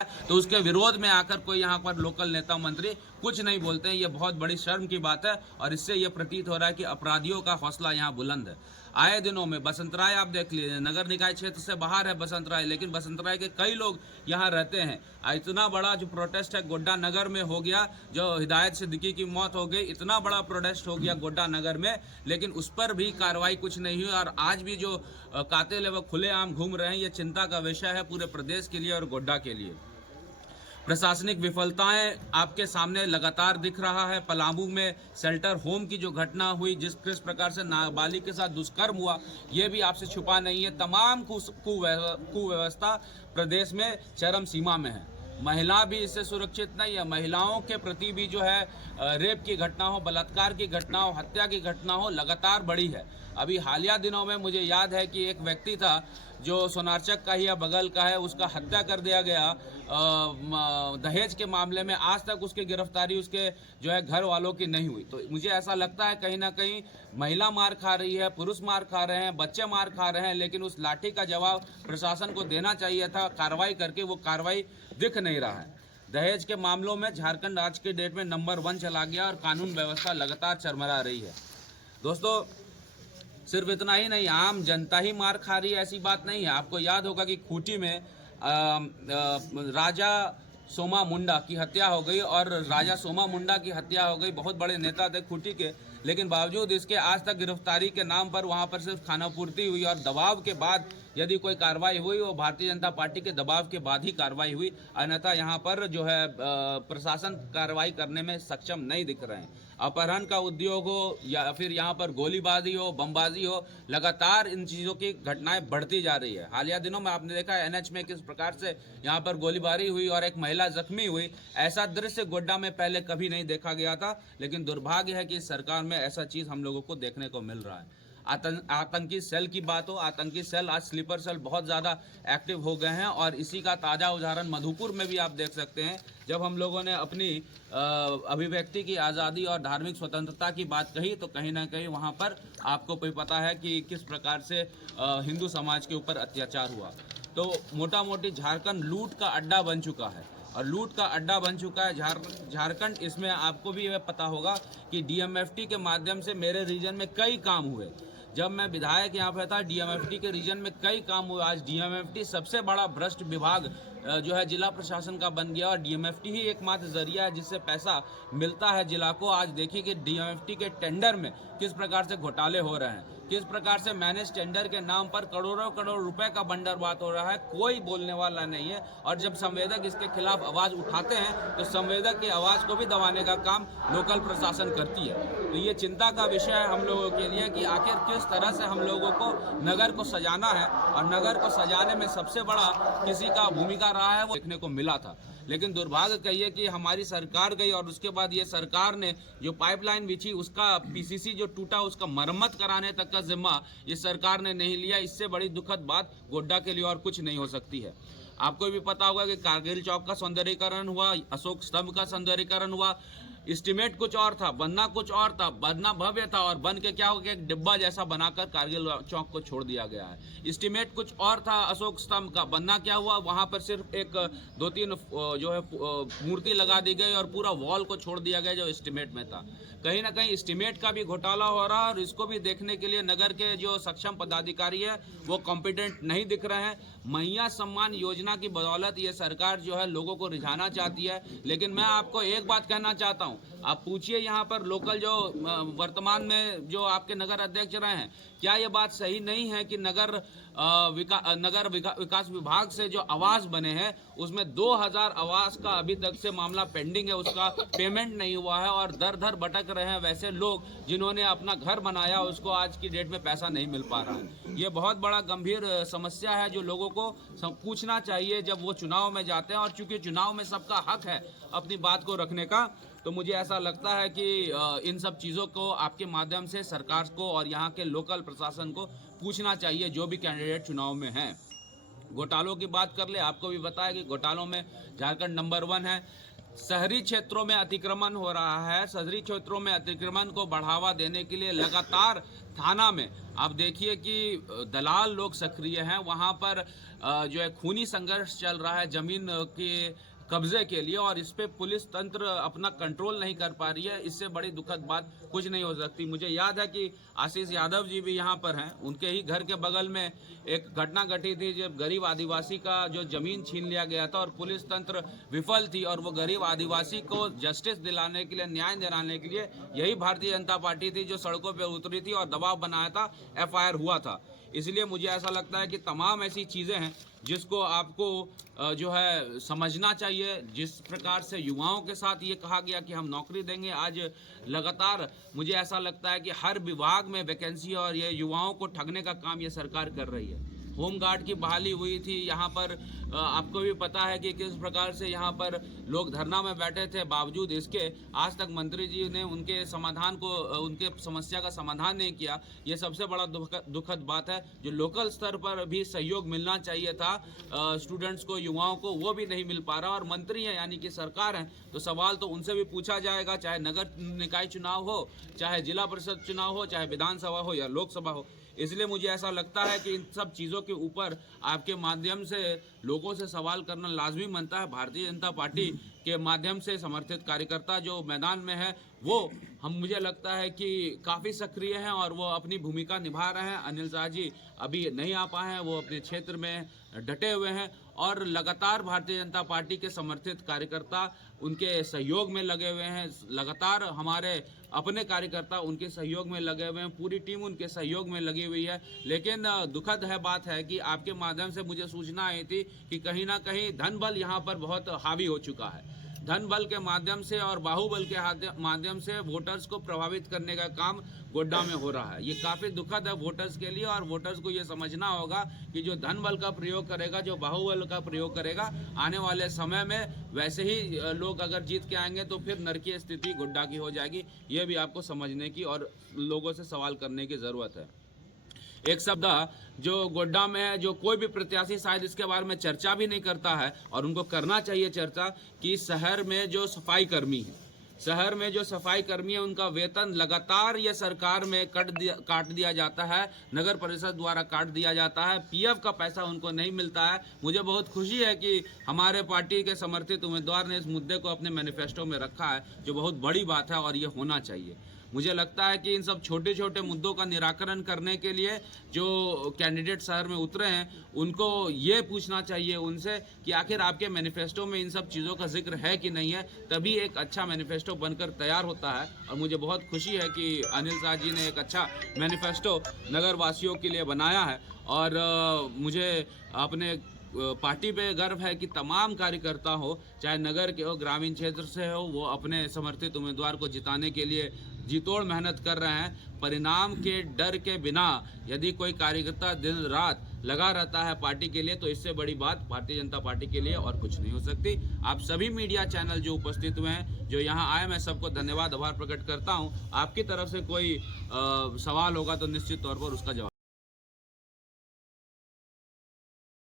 तो उसके विरोध में आकर कोई यहाँ पर लोकल नेता मंत्री कुछ नहीं बोलते हैं। ये बहुत बड़ी शर्म की बात है और इससे ये प्रतीत हो रहा है कि अपराधियों का हौसला यहाँ बुलंद है। आए दिनों में बसंतराय आप देख लीजिए, नगर निकाय क्षेत्र से बाहर है बसंतराय, लेकिन बसंतराय के कई लोग यहाँ रहते हैं। इतना बड़ा जो प्रोटेस्ट है गोड्डा नगर में हो गया, जो हिदायत सिद्दीकी की मौत हो गई, इतना बड़ा प्रोटेस्ट हो गया गोड्डा नगर में, लेकिन उस पर भी कार्रवाई कुछ नहीं हुई। और आज भी जो कातिल है वो खुलेआम घूम रहे हैं। ये चिंता का विषय है पूरे प्रदेश के लिए और गोड्डा के लिए। प्रशासनिक विफलताएं आपके सामने लगातार दिख रहा है। पलामू में शेल्टर होम की जो घटना हुई, किस प्रकार से नाबालिग के साथ दुष्कर्म हुआ, ये भी आपसे छुपा नहीं है। तमाम कुव्यवस्था प्रदेश में चरम सीमा में है। महिला भी इससे सुरक्षित नहीं है। महिलाओं के प्रति भी जो है रेप की घटना हो, बलात्कार की घटना हो, हत्या की घटना हो, लगातार बढ़ी है। अभी हालिया दिनों में मुझे याद है कि एक व्यक्ति था जो सोनारचक का ही या बगल का है, उसका हत्या कर दिया गया दहेज के मामले में। आज तक उसकी गिरफ्तारी उसके जो है घर वालों की नहीं हुई। तो मुझे ऐसा लगता है कहीं ना कहीं महिला मार खा रही है, पुरुष मार खा रहे हैं, बच्चे मार खा रहे हैं, लेकिन उस लाठी का जवाब प्रशासन को देना चाहिए था कार्रवाई करके। वो कार्रवाई दिख नहीं रहा है। दहेज के मामलों में झारखंड आज के डेट में नंबर 1 चला गया और कानून व्यवस्था लगातार चरमरा रही है। दोस्तों, सिर्फ इतना ही नहीं, आम जनता ही मार खा रही है, ऐसी बात नहीं है। आपको याद होगा कि खूंटी में राजा सोमा मुंडा की हत्या हो गई और राजा सोमा मुंडा की हत्या हो गई। बहुत बड़े नेता थे खूंटी के, लेकिन बावजूद इसके आज तक गिरफ्तारी के नाम पर वहां पर सिर्फ खानापूर्ति हुई और दबाव के बाद यदि कोई कार्रवाई हुई वो भारतीय जनता पार्टी के दबाव के बाद ही कार्रवाई हुई। अन्यथा यहाँ पर जो है प्रशासन कार्रवाई करने में सक्षम नहीं दिख रहे हैं। अपहरण का उद्योग हो या फिर यहाँ पर गोलीबाजी हो, बमबाजी हो, लगातार इन चीज़ों की घटनाएं बढ़ती जा रही है। हालिया दिनों में आपने देखा NH में किस प्रकार से यहाँ पर गोलीबारी हुई और एक महिला जख्मी हुई। ऐसा दृश्य गोड्डा में पहले कभी नहीं देखा गया था, लेकिन दुर्भाग्य है कि सरकार में ऐसा चीज़ हम लोगों को देखने को मिल रहा है। आतंकी सेल की बात हो, आतंकी सेल आज स्लीपर सेल बहुत ज़्यादा एक्टिव हो गए हैं और इसी का ताज़ा उदाहरण मधुपुर में भी आप देख सकते हैं। जब हम लोगों ने अपनी अभिव्यक्ति की आज़ादी और धार्मिक स्वतंत्रता की बात कही तो कहीं ना कहीं वहाँ पर आपको भी पता है कि किस प्रकार से हिंदू समाज के ऊपर अत्याचार हुआ। तो मोटा मोटी झारखंड लूट का अड्डा बन चुका है और लूट का अड्डा बन चुका है झारखंड। इसमें आपको भी यह पता होगा कि DMFT के माध्यम से मेरे रीजन में कई काम हुए। जब मैं विधायक यहाँ पे था, DMFT के रीजन में कई काम हुए। आज DMFT सबसे बड़ा भ्रष्ट विभाग जो है जिला प्रशासन का बन गया और DMFT ही एकमात्र जरिया है जिससे पैसा मिलता है जिला को। आज देखिए कि DMFT के टेंडर में किस प्रकार से घोटाले हो रहे हैं, किस प्रकार से मैनेज टेंडर के नाम पर करोड़ों करोड़ रुपए का बंदरबात हो रहा है। कोई बोलने वाला नहीं है और जब संवेदक इसके खिलाफ आवाज उठाते हैं तो संवेदक की आवाज को भी दबाने का काम लोकल प्रशासन करती है। तो ये चिंता का विषय है हम लोगों के लिए कि आखिर किस तरह से हम लोगों को नगर को सजाना है और नगर को सजाने में सबसे बड़ा किसी का भूमिका रहा है वो देखने को मिला था। लेकिन दुर्भाग्य कहिए कि हमारी सरकार गई और उसके बाद ये सरकार ने जो पाइपलाइन बिछी उसका PCC जो टूटा उसका मरम्मत कराने तक का जिम्मा इस सरकार ने नहीं लिया। इससे बड़ी दुखद बात गोड्डा के लिए और कुछ नहीं हो सकती है। आपको भी पता होगा कि कारगिल चौक का सौंदर्यीकरण हुआ, अशोक स्तंभ का सौंदर्यीकरण हुआ। एस्टिमेट कुछ और था, बनना कुछ और था, बनना भव्य था और बन के क्या हो गया, एक डिब्बा जैसा बनाकर कारगिल चौक को छोड़ दिया गया है। एस्टिमेट कुछ और था अशोक स्तंभ का, बनना क्या हुआ, वहां पर सिर्फ एक 2-3 जो है मूर्ति लगा दी गई और पूरा वॉल को छोड़ दिया गया जो एस्टिमेट में था। कहीं ना कहीं एस्टिमेट का भी घोटाला हो रहा है और इसको भी देखने के लिए नगर के जो सक्षम पदाधिकारी है वो कॉम्पिटेंट नहीं दिख रहे हैं। मैया सम्मान योजना की बदौलत ये सरकार जो है लोगों को रिझाना चाहती है, लेकिन मैं आपको एक बात कहना चाहता हूँ। आप पूछिए यहाँ पर लोकल जो वर्तमान में जो आपके नगर अध्यक्ष रहे हैं, क्या ये बात सही नहीं है कि नगर विकास विभाग से जो आवास बने हैं उसमें 2000 आवास का अभी तक से मामला पेंडिंग है, उसका पेमेंट नहीं हुआ है और दर दर भटक रहे हैं वैसे लोग जिन्होंने अपना घर बनाया उसको आज की डेट में पैसा नहीं मिल पा रहा है। ये बहुत बड़ा गंभीर समस्या है जो लोगों को पूछना चाहिए जब वो चुनाव में जाते हैं। और चूंकि चुनाव में सबका हक है अपनी बात को रखने का, तो मुझे ऐसा लगता है कि इन सब चीज़ों को आपके माध्यम से सरकार को और यहाँ के लोकल प्रशासन को पूछना चाहिए जो भी कैंडिडेट चुनाव में हैं। घोटालों की बात कर ले, आपको भी बताया कि घोटालों में झारखंड नंबर 1 है। शहरी क्षेत्रों में अतिक्रमण हो रहा है। शहरी क्षेत्रों में अतिक्रमण को बढ़ावा देने के लिए लगातार थाना में आप देखिए कि दलाल लोग सक्रिय हैं वहाँ पर। जो है खूनी संघर्ष चल रहा है जमीन के कब्जे के लिए, और इस पे पुलिस तंत्र अपना कंट्रोल नहीं कर पा रही है। इससे बड़ी दुखद बात कुछ नहीं हो सकती। मुझे याद है कि आशीष यादव जी भी यहाँ पर हैं, उनके ही घर के बगल में एक घटना घटी थी जब गरीब आदिवासी का जो जमीन छीन लिया गया था और पुलिस तंत्र विफल थी, और वो गरीब आदिवासी को जस्टिस दिलाने के लिए, न्याय दिलाने के लिए यही भारतीय जनता पार्टी थी जो सड़कों पर उतरी थी और दबाव बनाया था, FIR हुआ था। इसलिए मुझे ऐसा लगता है कि तमाम ऐसी चीज़ें हैं जिसको आपको जो है समझना चाहिए। जिस प्रकार से युवाओं के साथ ये कहा गया कि हम नौकरी देंगे, आज लगातार मुझे ऐसा लगता है कि हर विभाग में वैकेंसी और ये युवाओं को ठगने का काम ये सरकार कर रही है। होमगार्ड की बहाली हुई थी यहाँ पर, आपको भी पता है कि किस प्रकार से यहाँ पर लोग धरना में बैठे थे, बावजूद इसके आज तक मंत्री जी ने उनके समाधान को, उनके समस्या का समाधान नहीं किया। ये सबसे बड़ा दुखद बात है। जो लोकल स्तर पर भी सहयोग मिलना चाहिए था स्टूडेंट्स को, युवाओं को, वो भी नहीं मिल पा रहा। और मंत्री हैं यानी कि सरकार है, तो सवाल तो उनसे भी पूछा जाएगा, चाहे नगर निकाय चुनाव हो, चाहे जिला परिषद चुनाव हो, चाहे विधानसभा हो या लोकसभा हो। इसलिए मुझे ऐसा लगता है कि इन सब चीज़ों के ऊपर आपके माध्यम से लोगों से सवाल करना लाजमी बनता है। भारतीय जनता पार्टी के माध्यम से समर्थित कार्यकर्ता जो मैदान में है वो मुझे लगता है कि काफ़ी सक्रिय हैं और वो अपनी भूमिका निभा रहे हैं। अनिल शाह जी अभी नहीं आ पाए हैं, वो अपने क्षेत्र में डटे हुए हैं और लगातार भारतीय जनता पार्टी के समर्थित कार्यकर्ता उनके सहयोग में लगे हुए हैं। लगातार हमारे अपने कार्यकर्ता उनके सहयोग में लगे हुए हैं, पूरी टीम उनके सहयोग में लगी हुई है। लेकिन दुखद है बात है कि आपके माध्यम से मुझे सूचना आई थी कि कहीं ना कहीं धन बल यहाँ पर बहुत हावी हो चुका है। धन बल के माध्यम से और बाहुबल के माध्यम से वोटर्स को प्रभावित करने का काम गोड्डा में हो रहा है। ये काफ़ी दुखद है वोटर्स के लिए, और वोटर्स को ये समझना होगा कि जो धन बल का प्रयोग करेगा, जो बाहुबल का प्रयोग करेगा, आने वाले समय में वैसे ही लोग अगर जीत के आएंगे तो फिर नरकीय स्थिति गोड्डा की हो जाएगी। ये भी आपको समझने की और लोगों से सवाल करने की ज़रूरत है। एक शब्द जो गोड्डा में है, जो कोई भी प्रत्याशी शायद इसके बारे में चर्चा भी नहीं करता है, और उनको करना चाहिए चर्चा, कि शहर में जो सफाई कर्मी है, शहर में जो सफाई कर्मी है, उनका वेतन लगातार ये सरकार में काट दिया जाता है, नगर परिषद द्वारा काट दिया जाता है, PF का पैसा उनको नहीं मिलता है। मुझे बहुत खुशी है कि हमारे पार्टी के समर्थित उम्मीदवार ने इस मुद्दे को अपने मैनिफेस्टो में रखा है, जो बहुत बड़ी बात है और ये होना चाहिए। मुझे लगता है कि इन सब छोटे छोटे मुद्दों का निराकरण करने के लिए जो कैंडिडेट शहर में उतरे हैं, उनको ये पूछना चाहिए उनसे कि आखिर आपके मैनिफेस्टो में इन सब चीज़ों का जिक्र है कि नहीं है, तभी एक अच्छा मैनिफेस्टो बनकर तैयार होता है। और मुझे बहुत खुशी है कि अनिल शाह जी ने एक अच्छा मैनिफेस्टो नगर वासियों के लिए बनाया है, और मुझे अपने पार्टी पे गर्व है कि तमाम कार्यकर्ता हो, चाहे नगर के हो, ग्रामीण क्षेत्र से हो, वो अपने समर्थित उम्मीदवार को जिताने के लिए जी तोड़ मेहनत कर रहे हैं। परिणाम के डर के बिना यदि कोई कार्यकर्ता दिन रात लगा रहता है पार्टी के लिए, तो इससे बड़ी बात भारतीय जनता पार्टी के लिए और कुछ नहीं हो सकती। आप सभी मीडिया चैनल जो उपस्थित हुए हैं, जो यहाँ आए, मैं सबको धन्यवाद, आभार प्रकट करता हूँ। आपकी तरफ से कोई सवाल होगा तो निश्चित तौर पर उसका जवाब